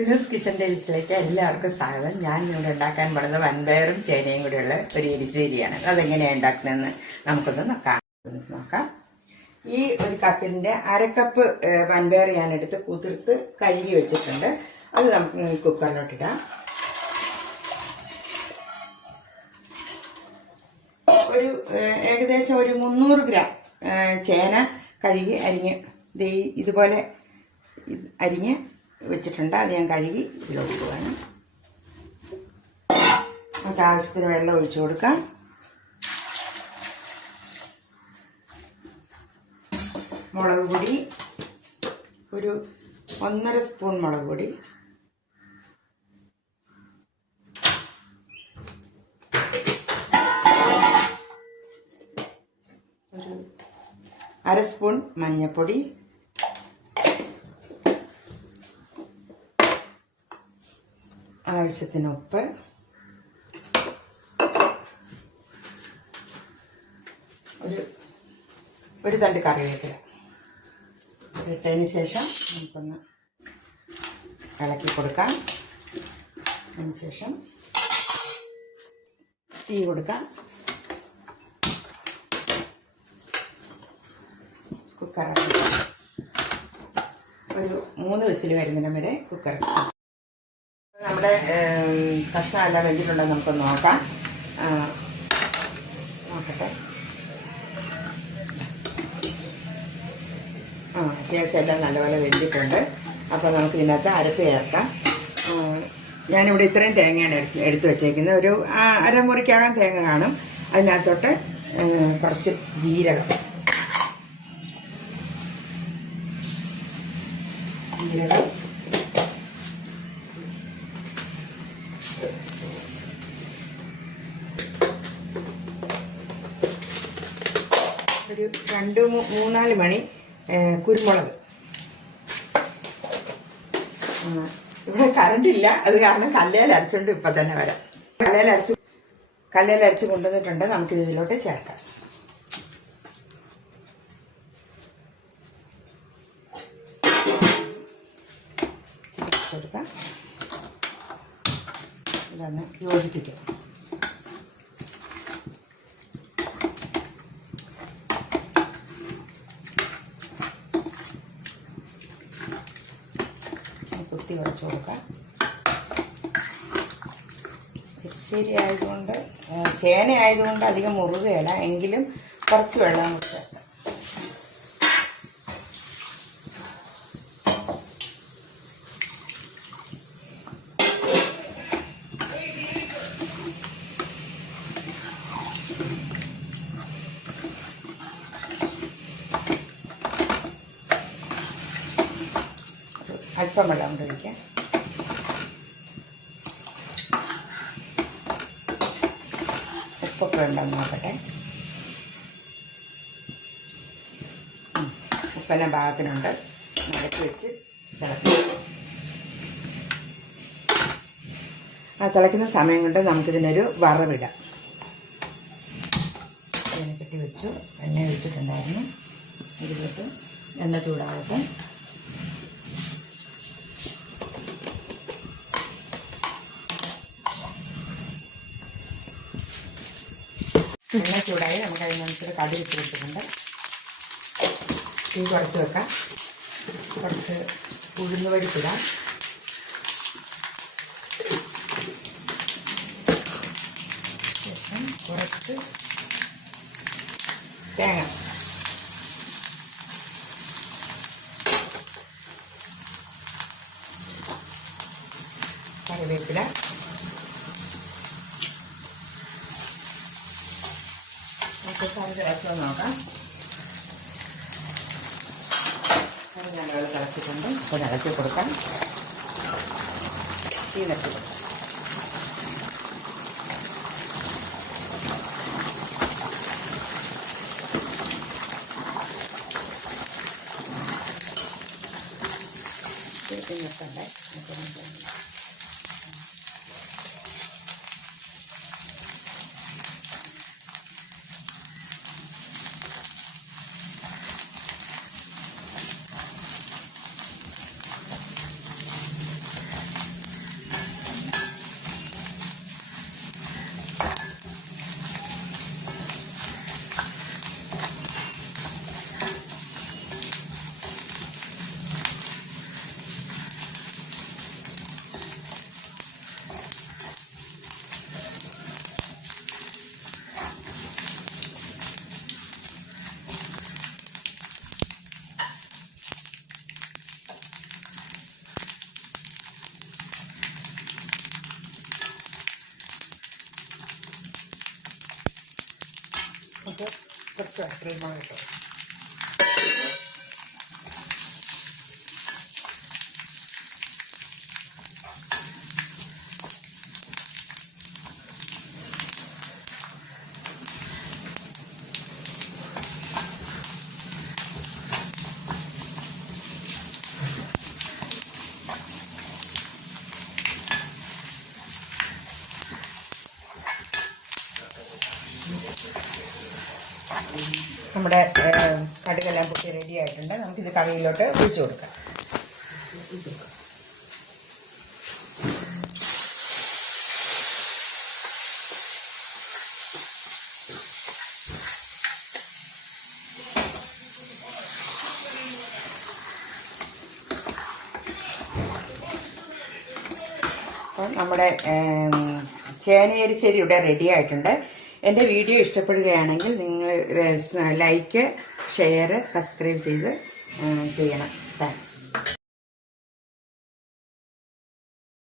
News kitchen ടൈൽസിലേക്ക് എല്ലാവർക്കും സ്വാഗതം. ഞാൻ ഇവിടെ ഉണ്ടാക്കാൻ പോകുന്നത് വൻപയറും ചേനയും കൂടെയുള്ള ഒരു എരിശ്ശേരിയാണ്. അതെങ്ങനെയാണ് ഉണ്ടാക്കുന്നതെന്ന് നമുക്കൊന്ന് നോക്കാം. ഈ ഒരു കപ്പിന്റെ അരക്കപ്പ് വൻപയർ ഞാനെടുത്ത് കുതിർത്ത് കഴുകി വെച്ചിട്ടുണ്ട്. അത് നമുക്ക് കുക്കറിലോട്ടിടാം. ഏകദേശം ഒരു 300 ഗ്രാം ചേന കഴുകി അരിഞ്ഞ് ഇതുപോലെ അരിഞ്ഞ് വെച്ചിട്ടുണ്ട്. അത് ഞാൻ കഴുകി ഇതിലോട്ട് ഇടുവാണ്. നമുക്ക് ആവശ്യത്തിന് വെള്ളം ഒഴിച്ചു കൊടുക്കാം. മുളക് പൊടി ഒരു 1.5 സ്പൂൺ മുളക് പൊടി, ഒരു 1/2 സ്പൂൺ മഞ്ഞൾപ്പൊടി, ആവശ്യത്തിന് ഉപ്പ്, ഒരു തണ്ട് കറിവേപ്പില ഇട്ടതിന് ശേഷം നമുക്കൊന്ന് ഇളക്കി കൊടുക്കാം. അതിനുശേഷം തീ കൊടുക്കാം. കുക്കർ ഒരു 3 വിസിൽ വരുന്നിടം വരെ കുക്കർ. നമ്മുടെ കഷ്ണമെല്ലാം വെന്തിട്ടുണ്ടെന്ന് നമുക്ക് നോക്കാം. നോക്കട്ടെ. അത്യാവശ്യം എല്ലാം നല്ലപോലെ വെന്തിട്ടുണ്ട്. അപ്പോൾ നമുക്ക് ഇതിനകത്ത് അരപ്പ് ചേർക്കാം. ഞാനിവിടെ ഇത്രയും തേങ്ങയാണ് എടുത്ത് വെച്ചേക്കുന്നത്. ഒരു അരമുറിക്കകം തേങ്ങ കാണും. അതിനകത്തോട്ട് കുറച്ച് ജീരകം ഒരു 2-3-4 മണി കുരുമുളക്. ഇവിടെ കറണ്ടില്ല, അത് കാരണം കല്ലേൽ അരച്ചുകൊണ്ട് ഇപ്പം തന്നെ വരാം. കല്ലേൽ അരച്ച് കൊണ്ടുവന്നിട്ടുണ്ട്. നമുക്കിത് ഇതിലോട്ട് ചേർക്കാം. ചേർക്കാം. ഇതൊന്ന് യോജിപ്പിക്കാം. കുത്തി ഉടച്ചു കൊടുക്കാം. എരിശ്ശേരി ആയതുകൊണ്ട്, ചേന ആയതുകൊണ്ട് അധികം മുറുകയില്ല, എങ്കിലും കുറച്ച് വെള്ളം ചേർക്കാം. അല്പം വെള്ളം കൊണ്ട് ഒഴിക്കാം. ഉപ്പൊക്കെ ഉണ്ടെന്ന് നോക്കട്ടെ. ഉപ്പെല്ലാം പാകത്തിനുണ്ട്. നിരത്തി വെച്ച് തിളക്കും. തിളയ്ക്കുന്ന സമയം കൊണ്ട് നമുക്കിതിനൊരു വറവിടാം. ചട്ടി വെച്ചു, എണ്ണ ഒഴിച്ചിട്ടുണ്ടായിരുന്നു. ഇതിലോട്ട് എണ്ണ ചൂടാകട്ടെ. എണ്ണ ചൂടായി നമുക്ക് അതിനനുസരിച്ച് കടി വെച്ച് കൊടുത്തിട്ടുണ്ട്. തീ കുറച്ച് വെക്കാം. കുറച്ച് ഉഴുന്നുപരിപ്പിടാം. ശേഷം കുറച്ച് തേങ്ങ, കറിവേപ്പില, കറി രസം നോക്കാം. കറി നല്ലപോലെ തിളച്ചിട്ടുണ്ട്. അപ്പോൾ ഇളക്കി കൊടുക്കാം. തീ നിർത്തി കൊടുക്കാം. തീ നിർത്തണ്ടേ. കുറച്ച് വറ്റൽമുളക് ഇട്ടു. നമ്മുടെ കടുകെല്ലാം പൊട്ടി റെഡി ആയിട്ടുണ്ട്. നമുക്കിത് കറിയിലോട്ട് ഒഴിച്ചു കൊടുക്കാം. അപ്പം നമ്മുടെ ചേനയെരിശ്ശേരി ഇവിടെ റെഡി ആയിട്ടുണ്ട്. എൻ്റെ വീഡിയോ ഇഷ്ടപ്പെടുകയാണെങ്കിൽ നിങ്ങൾ ലൈക്ക്, ഷെയർ, സബ്സ്ക്രൈബ് ചെയ്യണം. താങ്ക്സ്.